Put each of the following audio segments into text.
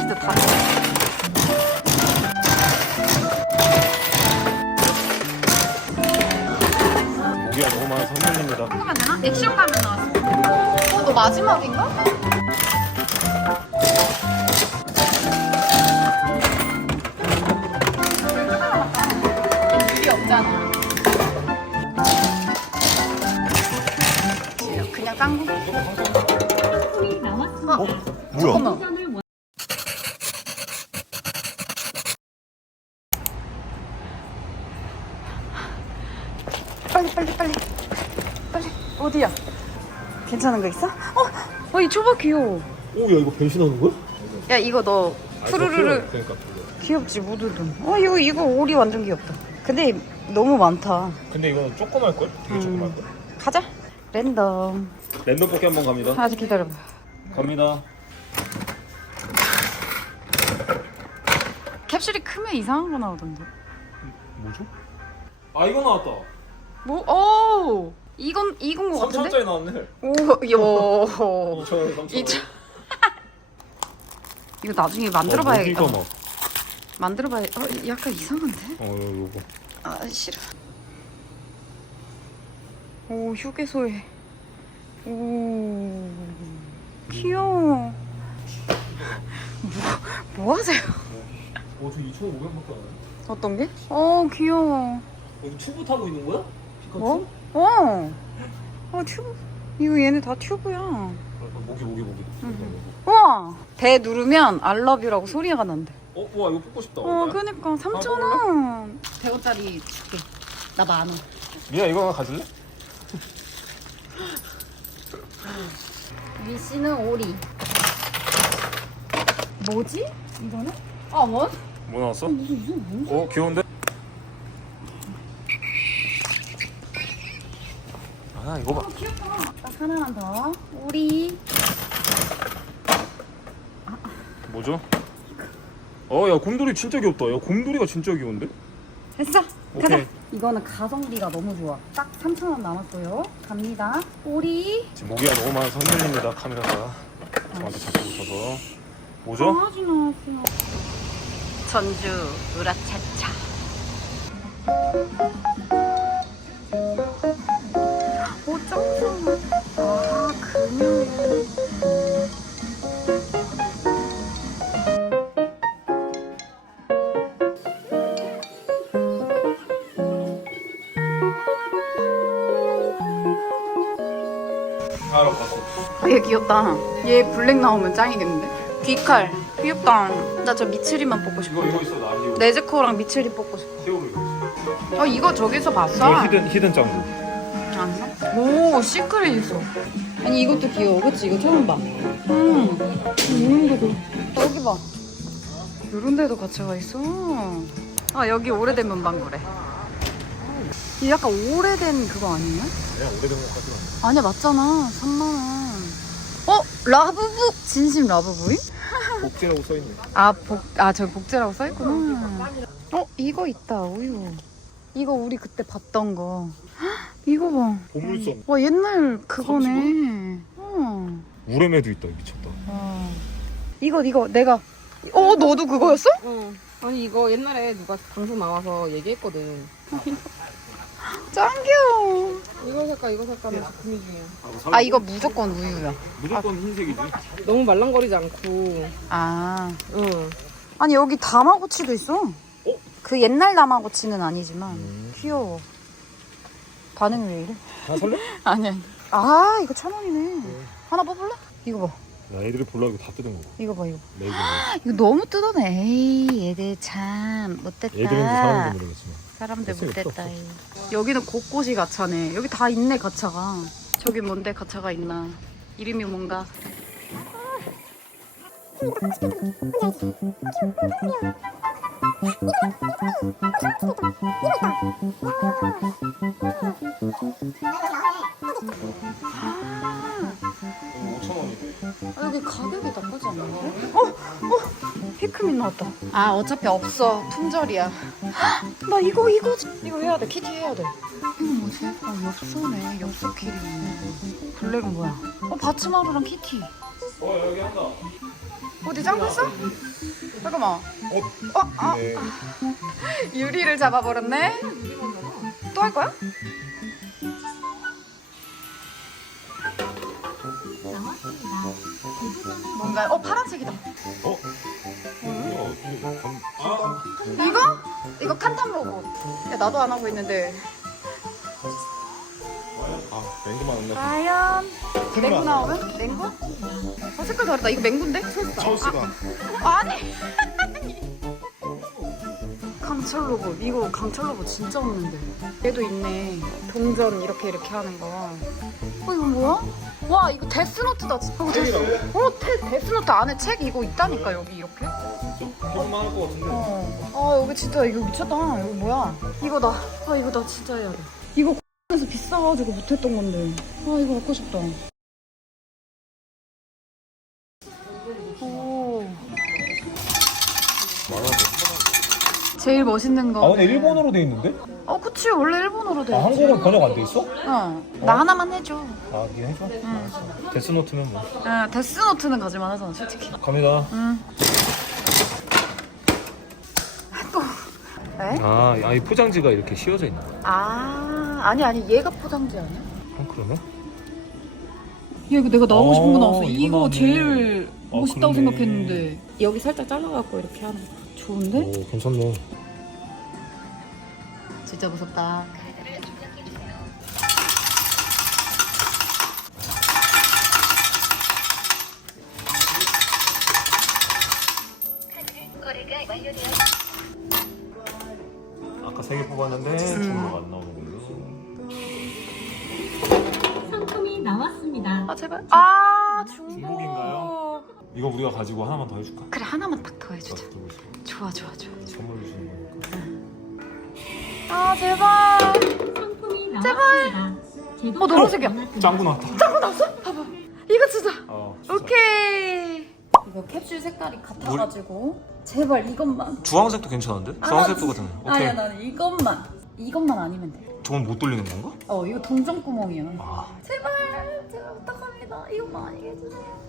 진짜 다 모기가 너무 많아서 흔들립니다. 액션 가면 나왔어. 어, 너 마지막인가? 거? 어? 뭐야? 잠깐만. 빨리 빨리 빨리 빨리 어디야? 괜찮은 거 있어? 어, 어, 이 초밥 귀여워. 오, 야 이거 변신하는 거야? 야 이거 너 푸르르르 그러니까. 귀엽지 무드든. 어 이거 이거 오리 완전 귀엽다. 근데 너무 많다. 근데 이거는 조그말 걸? 되게 조그말 걸. 가자. 랜덤. 랜덤 뽑기 한번 갑니다. 아직 기다려봐. 갑니다. 캡슐이 크면 이상한 거 나오던데. 뭐죠? 아 이거 나왔다. 뭐? 오 이건 이건 거 같은데? 3천원짜리 나왔네. 오 요. 2천 원, 3천원. 이천. 이거 나중에 만들어 봐야겠다. 모기가 막. 만들어 봐야. 어 약간 이상한데? 어 요거. 아 싫어. 오 휴게소에. 오 귀여워. 뭐, 뭐 하세요? 어 저 2,500원밖에 안 해. 어떤 게? 어 귀여워. 여기 튜브 타고 있는 거야? 피카츄? 뭐? 어. 어 튜브. 이거 얘네 다 튜브야. 아, 모기 모기 모기. 우와. 배 누르면 알러뷰라고 소리가 난대. 어, 와 이거 뽑고 싶다. 어? 그니까 3,000원. 100원짜리 줄게. 나 만 원. 미야 이거 하나 가질래? 위씨는 오리. 뭐지? 이거는? 아 원? 뭐 나왔어? 어 귀여운데? 아 이거 봐. 귀엽다. 딱 하나만 더. 오리. 뭐죠? 어야 곰돌이 진짜 귀엽다. 야 곰돌이가 진짜 귀여운데? 됐어. 오케이. 이거는 가성비가 너무 좋아. 딱 3,000원 남았어요. 갑니다. 오리. 지금 모기가 너무 많아서 흔들립니다 카메라가. 저한테 자꾸 붙어서. 뭐죠? 강아지 나왔어. 전주 으라차차. 아, 얘 귀엽다. 얘 블랙 나오면 짱이겠는데? 귀칼. 귀엽다. 나 저 미츠리만 뽑고 싶어. 이거 있어 나 이거. 네즈코랑 미츠리 뽑고 싶어. 이거 있어. 어, 이거 저기서 봤어. 이거 히든 히든 짱구. 안 오, 시크릿 있어. 아니, 이것도 귀여워. 그치? 이거 처음 봐. 음, 이런 데도. 여기 봐. 이런 데도 가차가 있어. 아, 여기 오래된 문방구래. 이 약간 오래된 그거 아니냐? 그냥 오래된 것 같지만. 아니야, 맞잖아. 3만원. 어? 라부부? 진심 라부부임? 복제라고 써 있네. 아, 복, 아, 저 복제라고 써있구나. 어, 이거 있다, 우유. 이거 우리 그때 봤던 거. 헉, 이거 봐. 보물섬. 와, 옛날 그거네. 어. 우레메도 있다 미쳤다. 와. 이거, 이거, 내가. 어, 너도 그거였어? 어. 아니 이거 옛날에 누가 방송 나와서 얘기했거든. 짱 귀여워. 이거 살까 이거 살까 하면서 고민 중이야. 아, 이거 무조건 우유야. 무조건 흰색이지. 너무 말랑거리지 않고. 아. 응. 아니, 여기 다마고치도 있어. 어? 그 옛날 다마고치는 아니지만. 음. 귀여워. 반응이 왜 이래? 하나 살래? 아니, 아니. 아, 이거 천 원이네. 하나 뽑을래? 이거 봐. 야 애들이 보려고 다 뜯은 거고. 이거 봐, 이거. 레이저. 이거 너무 뜯어내. 에이, 얘들 참 못됐다. 애들인지 사람인지 모르겠지만. 사람들 못 됐다. 없어, 이. 여기는 곳곳이 가차네. 여기 다 있네 가차가. 저기 뭔데 가차가 있나? 이름이 뭔가? 아, 5천 원이네. 아, 여기 가격이 나쁘지 않은데? 어, 어, 피크민 나왔다. 아 어차피 없어. 품절이야. 나 이거 이거 이거 해야 돼 키티 해야 돼 이거 뭐지? 아 엽서네 엽서 키리네 블랙은 뭐야? 어 바치마루랑 키티 어 여기 한다. 어디 짱구 있어? 잠깐만 어? 아 네. 유리를 잡아버렸네 또 할 거야? 뭔가 어 파란색이다 어? 아, 이거? 이거 칸탐 로고 야 나도 안 하고 있는데 아 맹구만 없네. 과연 맹구 나오면? 맹구? 어 색깔 다르다 이거 맹구인데? 찰스가. 아니 강철 로고 이거 강철 로고 진짜 없는데 얘도 있네 동전 이렇게 이렇게 하는 거 어 이거 뭐야? 와 이거 데스노트다 어, 데스, 어 데, 데스노트 안에 책 이거 있다니까 여기 이렇게 기분 많을 것 같은데. 어. 아 여기 진짜 이거 미쳤다. 이거 뭐야? 이거 나. 아 이거 나 진짜 해야 돼. 이거 에서 비싸가지고 못했던 건데. 아 이거 갖고 싶다. 제일 멋있는 거. 아 근데 일본어로 돼 있는데? 어 그치 원래 일본어로 돼. 아 있지. 한국어는 번역 안 돼 있어? 어. 나 하나만 해줘. 아 이게 해줘. 알았어. 데스노트는 뭐. 어, 데스노트는 가지만 하잖아 솔직히. 갑니다. 응. 또. 에? 아, 아, 이 포장지가 이렇게 씌워져 있나? 아 아니 아니 얘가 포장지 아니야? 어, 그러네. 야 이거 내가 나오고 싶은 거 어, 나왔어. 이거 이거 나왔네. 제일 어, 멋있다고 그러네. 생각했는데 여기 살짝 잘라갖고 이렇게 하는 거 좋은데? 오, 괜찮네. 진짜 무섭다. 아까 세 개 뽑았는데 중로가 안 나오는 걸로. 상품이 나왔습니다. 아 제발. 아 중복. 이거 우리가 가지고 하나만 더 해줄까? 그래 하나만 딱 더 해주자. 들고 있어. 좋아 좋아 좋아. 선물 주시는 거니까. 아 제발. 제도 어, 노란색이야. 짱구 나왔다. 이거 진짜. 어, 진짜. 오케이. 이거 캡슐 색깔이 같아가지고 제발 이것만. 주황색도 괜찮은데? 아, 주황색도 나 같은. 진- 오케이. 아니야 나는 이것만. 이것만 아니면 돼. 저건 못 돌리는 건가? 어 이거 동전 구멍이야. 아, 제발 제발 부탁합니다. 이것만 아니게 해주세요.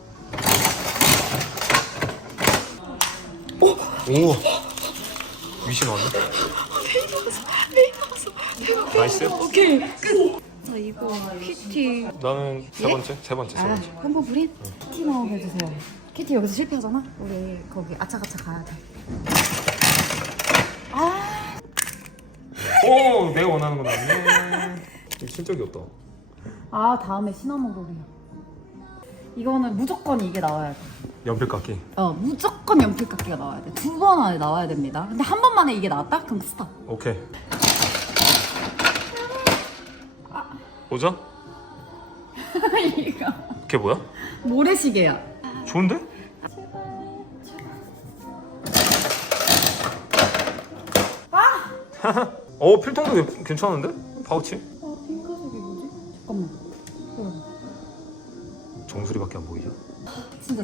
오. 위시 나왔네. 나이스. 오케이 끝. 자 이거 키티. 나는 세 번째, 세 번째, 세 아 번째. 한번 브린 키티 나오게 해주세요. 키티 여기서 실패하잖아. 우리 거기 아차가차 가야 돼. 아 오, 내가 원하는 건 나왔네. 이거 진짜 귀엽다. 아 다음에 시나몬 롤이야. 이거는 무조건 이게 나와야 돼. 연필깎이. 어 무조건 연필깎이가 나와야 돼. 두 번 안에 나와야 됩니다. 근데 한 번만에 이게 나왔다? 그럼 스탑. 오케이. 보자. 이거 걔 뭐야? 모래시계야. 좋은데? 어 필통도 괜- 괜찮은데? 파우치?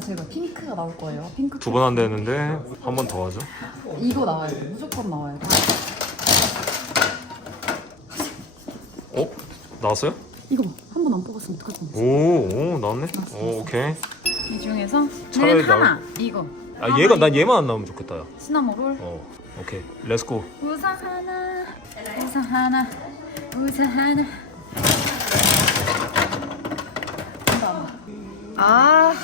진짜 제가 핑크가 나올 거예요. 핑크. 두 번 안 되는데 한 번 더 하죠. 이거 나와야 돼. 무조건 나와야 돼. 어? 나왔어요? 이거 한번 안 뽑았으면 어떡할 뻔했어. 오, 오 나왔네. 오, 오케이. 이 중에서 차라리 는 하나 이거 아 얘가 난 얘만 안 나오면 좋겠다. 야. 시나모롤 어, 오케이. 렛츠고. 우산 하나 우산 하나 우산 하나 아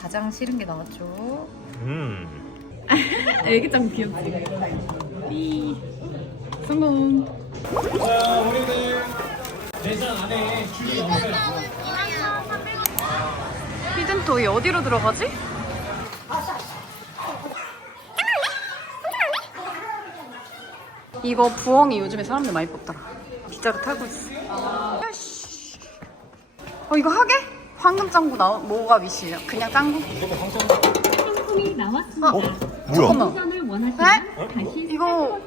가장 싫은 게 나왔죠 음. 애기 짱 귀엽지 삐 성공 히든토이 어디로 들어가지? 이거 부엉이 요즘에 사람들 많이 뽑더라. 빗자루 타고 있어. 야씨. 어 이거 하게? 황금 짱구 나 뭐가 위시예요? 그냥 짱구? 상품이 나왔습니다. 어? 잠깐만. 우선을 원하시면 네? 다시 이거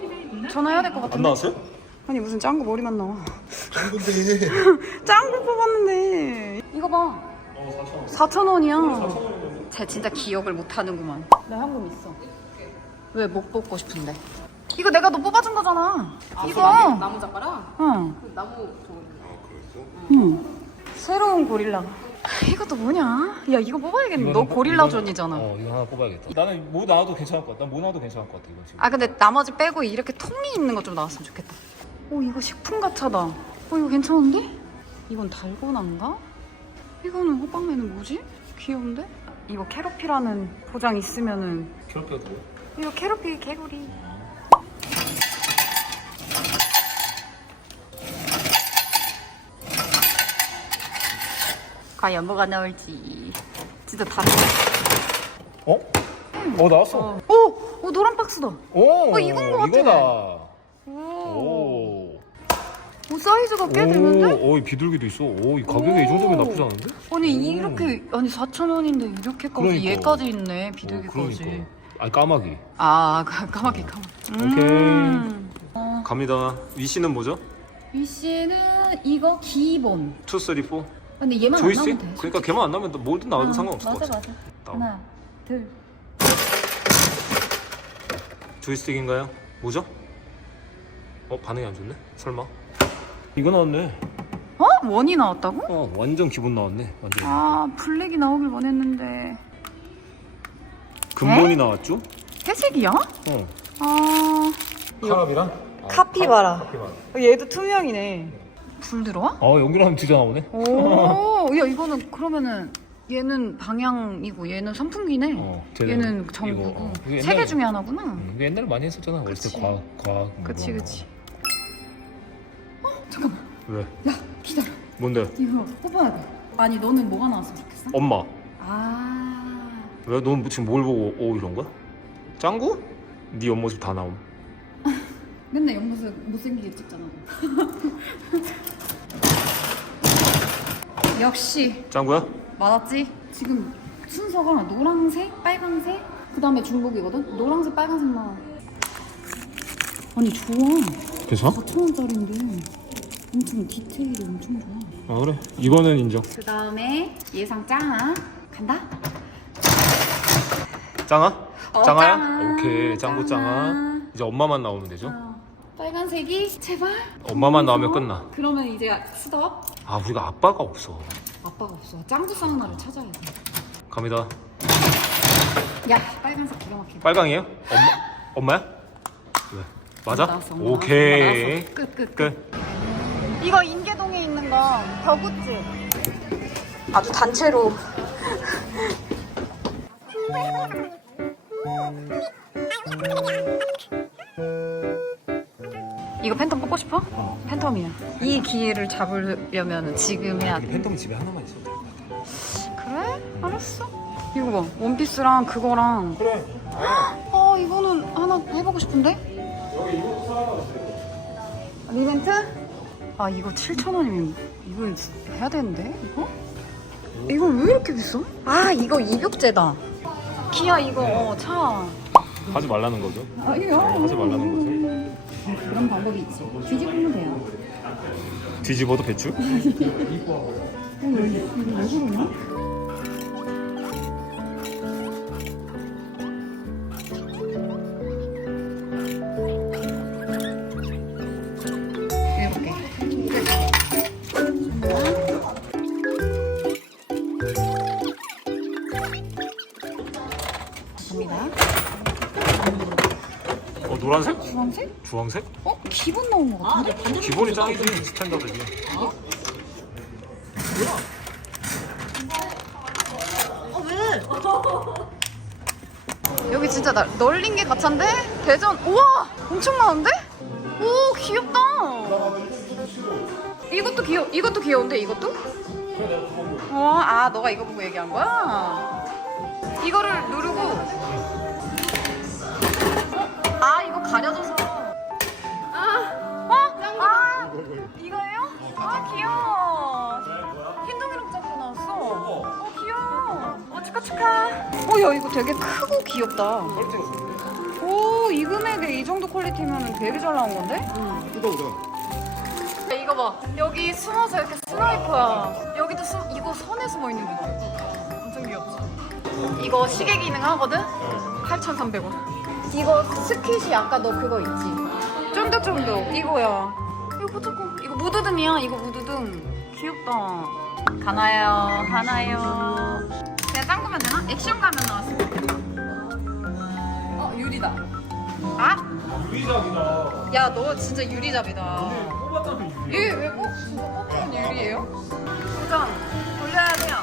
전화해야 될것 같은데. 안 나왔어요? 아니 무슨 짱구 머리만 나와. 짱구인데. 짱구 뽑았는데. 이거 봐. 어, 4천 원이야. 쟤 진짜 기억을 못 하는구만. 나 현금 있어. 왜 못 뽑고 싶은데? 이거 내가 너 뽑아준 거잖아. 아, 이거. 그 나무, 나무 잡아라? 응. 그 나무 저거. 응. 새로운 고릴라. 이것도 뭐냐? 야 이거 뽑아야겠네. 너 고릴라 존이잖아. 어 이거 하나 뽑아야겠다. 나는 뭐 나와도 괜찮을 것 같아. 난뭐 나와도 괜찮을 것 같아 이건 지금. 아 근데 나머지 빼고 이렇게 통이 있는 거좀 나왔으면 좋겠다. 오 이거 식품 가차다. 어 이거 괜찮은데? 이건 달고나인가? 이거는 호빵맨은 뭐지? 귀여운데? 이거 캐로피라는 포장 있으면은 캐럿캐럿 뭐? 이거 캐로피 개구리. 과연 뭐가 나올지 진짜 다. 어? 어 나왔어. 어, 오, 오 노란 박스다. 오. 어, 이건 것 같아. 이거다. 오, 오. 오 사이즈가 꽤 되는데? 오, 이 비둘기도 있어. 오, 이 가격이 이 정도면 나쁘지 않은데? 아니 이렇게 아니 4천 원인데 이렇게까지 그러니까. 얘까지 있네 어, 비둘기까지. 그러니까. 아니 까마귀. 아 까- 까맣게 까맣. 오케이. 음. 어, 갑니다. 위씨는 뭐죠? 위 씨는 이거 기본. 2, 3, 4. 근데 얘만 안 조이스틱? 나오면 돼. 그러니까 걔만 안 나면 뭐든 나와도 어, 상관없을 것 맞아 같아. 맞아. 나와. 하나, 둘. 조이스틱인가요? 뭐죠? 어 반응이 안 좋네. 설마? 이거 나왔네. 어? 원이 나왔다고? 어 완전 기본 나왔네. 완전. 아 블랙이 나오길 원했는데 근본이 나왔죠? 회색이야? 어. 아 카랍이랑? 카피바라. 카피바라. 얘도 투명이네. 불 들어와? 어 연결하면 진짜 나오네. 오, 야 이거는 그러면은 얘는 방향이고 얘는 선풍기네. 어, 쟤는 얘는 이거, 전구고 어. 이게 세개 옛날에- 중에 하나구나. 음, 이거 옛날에 많이 했었잖아. 어렸을 그치. 때 과학 과학. 뭐 그치 그런 거. 그치. 왜? 야 기다려. 뭔데? 이거 뽑아야 돼. 아니 너는 뭐가 나왔으면 좋겠어? 엄마. 아 왜? 넌 지금 뭘 보고 오 이런 거야? 짱구? 네 옆모습 다 나옴. 맨날 옆모습 못생기게 찍잖아. 역시 짱구야? 맞았지? 지금 순서가 노란색, 빨간색, 그 다음에 중복이거든? 노란색, 빨간색 나와. 아니 좋아. 괜찮아? 4천 원짜리인데 엄청 디테일이 엄청 좋아. 아 그래. 이거는 인정. 그 다음에 예상 짱아 간다. 짱아? 어, 짱아야? 짱아. 오케이 짱구 짱아. 짱아. 이제 엄마만 나오면 되죠? 어, 빨간색이 제발. 엄마만 나오면 끝나. 그러면 이제 스톱. 아 우리가 아빠가 없어. 아빠가 없어. 짱구 사우나를 찾아야 돼. 갑니다. 야 빨간색 기가 막혀. 빨강이에요? 엄마 엄마야? 왜? 맞아? 나왔어, 엄마 오케이. 나왔어. 끝, 끝, 끝. 이거 인계동에 있는 거 벼굿즈. 아주 단체로. 이거 팬텀 뽑고 싶어? 팬텀이야. 이 기회를 잡으려면 지금 해야 돼. 팬텀 집에 하나만 있어. 그래? 알았어. 이거 봐. 원피스랑 그거랑. 그래. 어, 이거는 하나 해보고 싶은데? 리벤트? 아, 이거 7,000원이면 이거 해야 되는데? 이거? 이거 왜 이렇게 비싸? 아, 이거 입욕제다. 기아 이거 어, 차. 하지 말라는 거죠. 아, 이거 하지 말라는 거죠. 그런 방법이 있지. 뒤집으면 돼요. 뒤집어도 배추? 이거 왜 그러냐? 노란색? 주황색? 주황색? 어? 기본 나온 것 같은데? 기본이 짱이지 스탠다드지. 여기 진짜 나, 널린 게 가차인데? 대전 우와 엄청 많은데? 오 귀엽다 이것도 귀여 이것도 귀여운데 이것도? 어아 너가 이거 보고 얘기한 거야? 이거를 누르고 아 이거 가려져서 아 어? 아 이거예요? 아 귀여워 흰둥이랑 짝도 나왔어 어 귀여워 어 축하 축하 어야 이거 되게 크고 귀엽다 오, 이 금액에 이 정도 퀄리티면 되게 잘 나온 건데? 야, 이거 봐. 여기 숨어서 이렇게 스나이퍼야. 여기도 숨, 이거 선에 숨어 있는 거 봐. 엄청 귀엽지? 이거 시계 기능 하거든? 8,300원. 이거 스킷이 아까 너 그거 있지? 쫀득쫀득 이거야. 이거 포토콘. 이거 무드등이야. 이거 무드등. 귀엽다. 가나요? 가나요? 그냥 짱구면 되나? 액션 가면 나왔을 것 같아. 어 유리다. 아? 유리작이다. 야 너 진짜 유리잡이다. 뽑았다는 유리. 이게 왜꼭 진짜 뽑히는 유리예요? 도전 돌려야 돼요.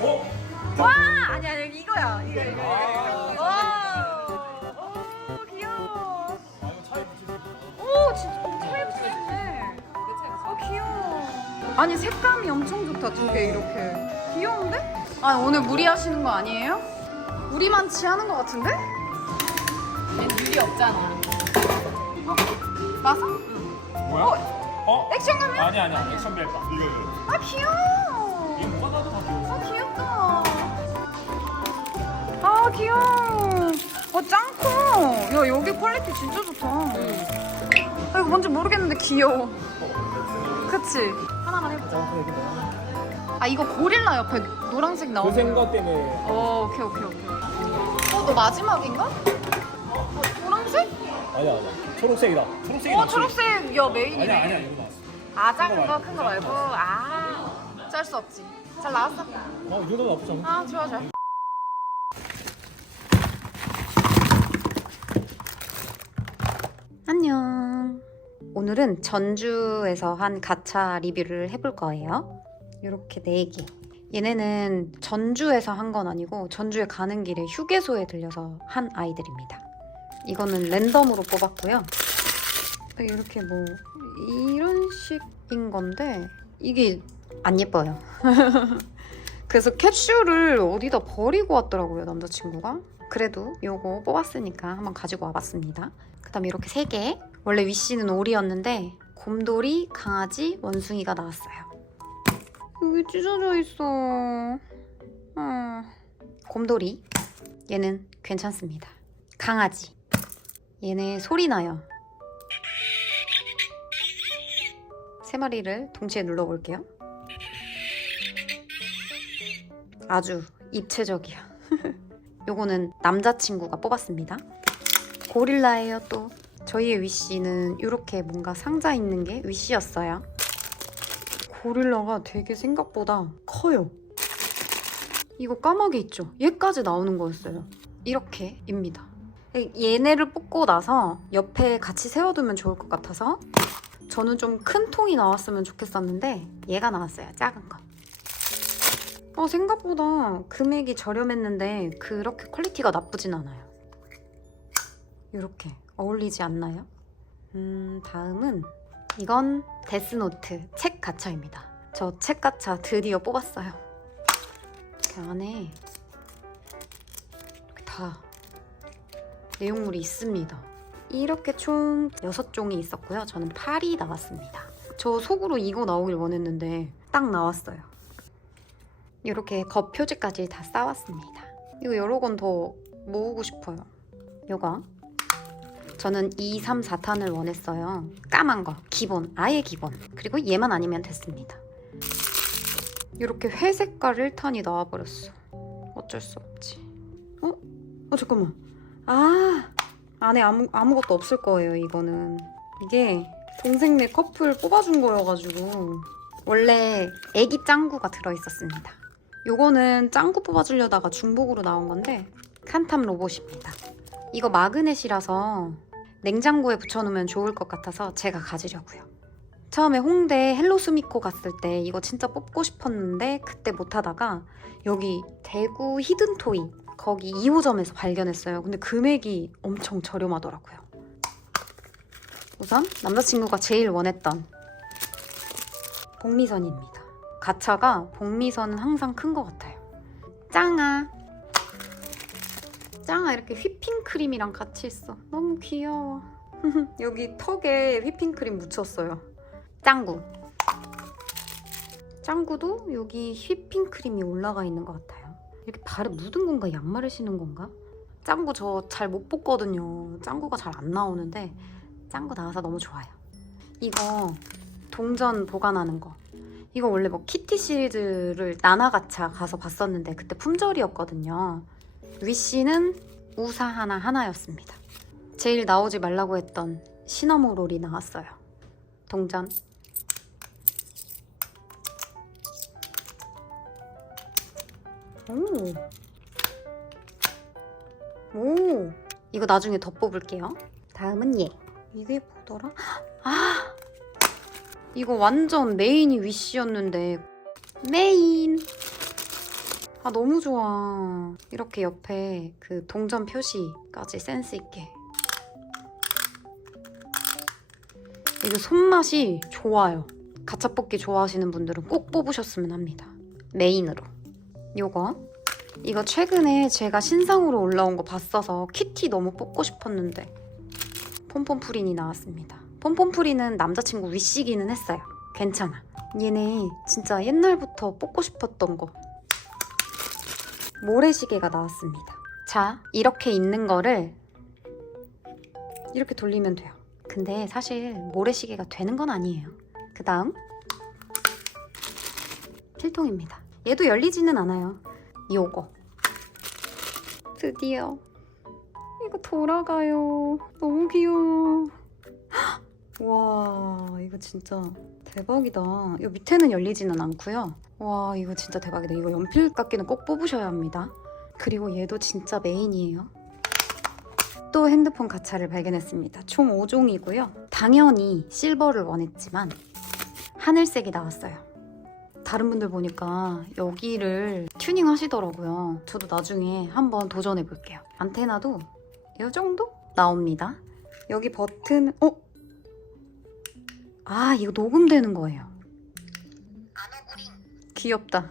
어? 와 아니 아니 이거야 이거 이거 이거. 아니 색감이 엄청 좋다 두 개 이렇게. 귀여운데? 아 오늘 무리하시는 거 아니에요? 우리만 취하는 거 같은데? 유리 없잖아. 맞아? 뭐야? 어? 액션 가면? 아니 아니야 액션 벨트. 이거 아 귀여워. 이거 뭐가 나도 다 귀여워. 아 귀엽다. 아 귀여워. 어 짱커. 야 여기 퀄리티 진짜 좋다. 아 이거 뭔지 모르겠는데 귀여워. 그치? 하나만 해보자. 아 이거 고릴라 옆에 노란색 그 나오는. 생각 때문에 어 오케이 오케이 오케이. 어너 마지막인가? 어 노란색? 아니야 아니야 초록색이다. 초록색이 어 낫지. 초록색 야 메인이네. 아니야 아니야 이거 나왔어. 아 작은 거 큰 거 말고 아. 짤 수 없지. 잘 나왔어? 아 이거 나쁘지 않아. 아 좋아 좋아. 안녕. 오늘은 전주에서 한 가차 리뷰를 해볼 거예요. 이렇게 4개. 얘네는 전주에서 한 건 아니고 전주에 가는 길에 휴게소에 들려서 한 아이들입니다. 이거는 랜덤으로 뽑았고요. 이렇게 뭐 이런 식인 건데 이게 안 예뻐요. 그래서 캡슐을 어디다 버리고 왔더라고요 남자친구가 그래도 요거 뽑았으니까 한번 가지고 와봤습니다 그 다음에 이렇게 세개 원래 위씨는 오리였는데 곰돌이, 강아지, 원숭이가 나왔어요 여기 찢어져 있어 어. 곰돌이 얘는 괜찮습니다 강아지 얘네 소리 나요 세 마리를 동시에 눌러볼게요 아주 입체적이야. 요거는 남자친구가 뽑았습니다. 고릴라예요 또. 저희의 위시는 이렇게 뭔가 상자 있는 게 위시였어요. 고릴라가 되게 생각보다 커요. 이거 까마귀 있죠? 얘까지 나오는 거였어요. 이렇게입니다. 얘네를 뽑고 나서 옆에 같이 세워두면 좋을 것 같아서 저는 좀 큰 통이 나왔으면 좋겠었는데 얘가 나왔어요. 작은 거. 어, 생각보다 금액이 저렴했는데 그렇게 퀄리티가 나쁘진 않아요. 이렇게 어울리지 않나요? 음, 다음은 이건 데스노트 책 가차입니다. 저 책 가차 드디어 뽑았어요. 이렇게 안에 다 내용물이 있습니다. 이렇게 총 6종이 있었고요. 저는 8이 나왔습니다. 저 속으로 이거 나오길 원했는데 딱 나왔어요. 이렇게 겉 표지까지 다 싸왔습니다. 이거 여러 건더 모으고 싶어요. 요거 저는 2, 3, 4탄을 원했어요. 까만 거 기본 아예 기본 그리고 얘만 아니면 됐습니다. 이렇게 회색깔 1탄이 나와버렸어. 어쩔 수 없지. 어? 어 잠깐만. 아 안에 아무 아무것도 없을 거예요. 이거는 이게 동생네 커플 뽑아준 거여가지고 원래 애기 짱구가 들어있었습니다. 요거는 짱구 뽑아주려다가 중복으로 나온 건데 칸탐 로봇입니다. 이거 마그넷이라서 냉장고에 붙여놓으면 좋을 것 같아서 제가 가지려고요. 처음에 홍대 헬로 스미코 갔을 때 이거 진짜 뽑고 싶었는데 그때 못하다가 여기 대구 히든토이 거기 2호점에서 발견했어요. 근데 금액이 엄청 저렴하더라고요. 우선 남자친구가 제일 원했던 복미선입니다. 가차가 복미선은 항상 큰 것 같아요. 짱아. 짱아 이렇게 휘핑크림이랑 같이 있어. 너무 귀여워. 여기 턱에 휘핑크림 묻혔어요. 짱구. 짱구도 여기 휘핑크림이 올라가 있는 것 같아요. 이렇게 발에 묻은 건가? 양말을 신은 건가? 짱구 저 잘 못 뽑거든요. 짱구가 잘 안 나오는데 짱구 나와서 너무 좋아요. 이거 동전 보관하는 거. 이거 원래 뭐 키티 시리즈를 나나가차 가서 봤었는데 그때 품절이었거든요. 위씨는 우사 하나 하나였습니다. 제일 나오지 말라고 했던 시나모 롤이 나왔어요. 동전. 오. 오. 이거 나중에 더 뽑을게요. 다음은 얘. 이게 뭐더라? 아. 이거 완전 메인이 위시였는데 메인. 아 너무 좋아. 이렇게 옆에 그 동전 표시까지 센스 있게. 이거 손맛이 좋아요. 가차 뽑기 좋아하시는 분들은 꼭 뽑으셨으면 합니다. 메인으로. 요거. 이거 최근에 제가 신상으로 올라온 거 봤어서 키티 너무 뽑고 싶었는데 폼폼프린이 나왔습니다. 폼폼프린은 남자친구 위시기는 했어요. 괜찮아. 얘네 진짜 옛날부터 뽑고 싶었던 거. 모래시계가 나왔습니다. 자, 이렇게 있는 거를 이렇게 돌리면 돼요. 근데 사실 모래시계가 되는 건 아니에요. 그 다음 필통입니다. 얘도 열리지는 않아요. 요거 드디어 이거 돌아가요. 너무 귀여워. 와 이거 진짜 대박이다. 이 밑에는 열리지는 않고요. 와 이거 진짜 대박이다. 이거 연필 깎기는 꼭 뽑으셔야 합니다. 그리고 얘도 진짜 메인이에요. 또 핸드폰 가차를 발견했습니다. 총 5종이고요. 당연히 실버를 원했지만 하늘색이 나왔어요. 다른 분들 보니까 여기를 튜닝 하시더라고요. 저도 나중에 한번 도전해 볼게요. 안테나도 이 정도 나옵니다. 여기 버튼, 어? 아, 이거 녹음되는 거예요. 귀엽다.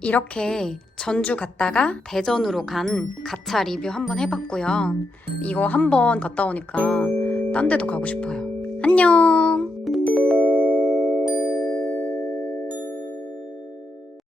이렇게 전주 갔다가 대전으로 간 가차 리뷰 한번 해봤고요. 이거 한번 갔다 오니까 딴 데도 가고 싶어요. 안녕!